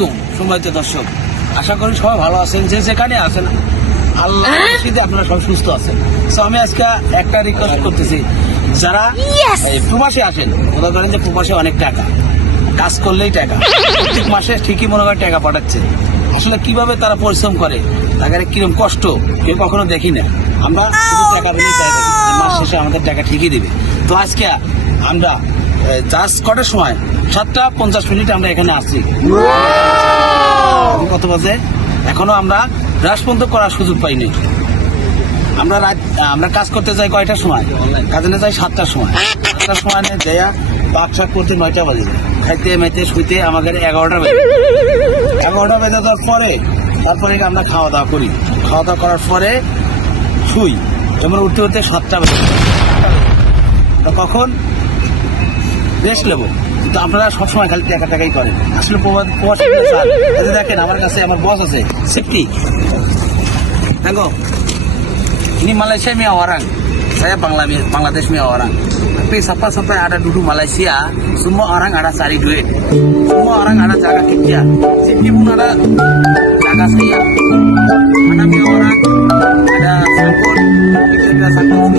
আলাইকুম সম্মানিত দর্শক। আশা করি সবাই ভালো আছেন যে যেখানে আছেন আল্লাহ আপনারা সবাই সুস্থ আছেন। তো আমি আজকে একটা রিকোয়েস্ট করতেছি। যারা প্রবাসে আসেন মনে করেন যে প্রবাসে অনেক টাকা। কাজ করলেই টাকা। প্রত্যেক মাসে ঠিকই মনে করেন টাকা পাঠাচ্ছে। আসলে কীভাবে তারা পরিশ্রম করে তাদের কীরকম কষ্ট কেউ কখনো দেখি না। আমরা শুধু টাকা চাই মাস শেষে আমাদের টাকা ঠিকই দেবে। তো আজকে আমরা জাস্ট কটার সময়? সাতটা পঞ্চাশ মিনিট আমরা এখানে আসছি। কত বাজে? এখনও আমরা পর্যন্ত করার সুযোগ পাইনি। আমরা রাত আমরা কাজ করতে যাই কয়টার সময়? কাজে না যাই সাতটার সময়। সাতটার সময় নিয়ে যাইয়া পাক শাক করতে নয়টা বাজে। খাইতে মেতে শুইতে আমাদের এগারোটা বেজে। এগারোটা বেজে যাওয়ার পরে তারপরে আমরা খাওয়া দাওয়া করি। খাওয়া দাওয়া করার পরে শুই। যেমন উঠতে উঠতে সাতটা বেজে। কখন? রেস্ট নেব কিন্তু আপনারা সবসময় খালি একা টাকাই করেন। আসলে দেখেন, আমার কাছে আমার বস আছে, সেফটি। হ্যাঁ দেখো ইনি মালয়েশিয়া মেয়ে ওয়ারাং সাহেব বাংলা বাংলাদেশ মেয়ে ওয়ারাং আপনি সাপ্তাহ সপ্তাহে আড়া ডুডু মালয়েশিয়া, সুম্ম আরাং আড়া চারি ডুয়ে সুম্ম আরাং আড়া জায়গা কিনিয়া সেফটি মুন আড়া জায়গা সাইয়া আড়া মেয়ে ওয়ারাং আড়া সাপোর্ট সাপোর্ট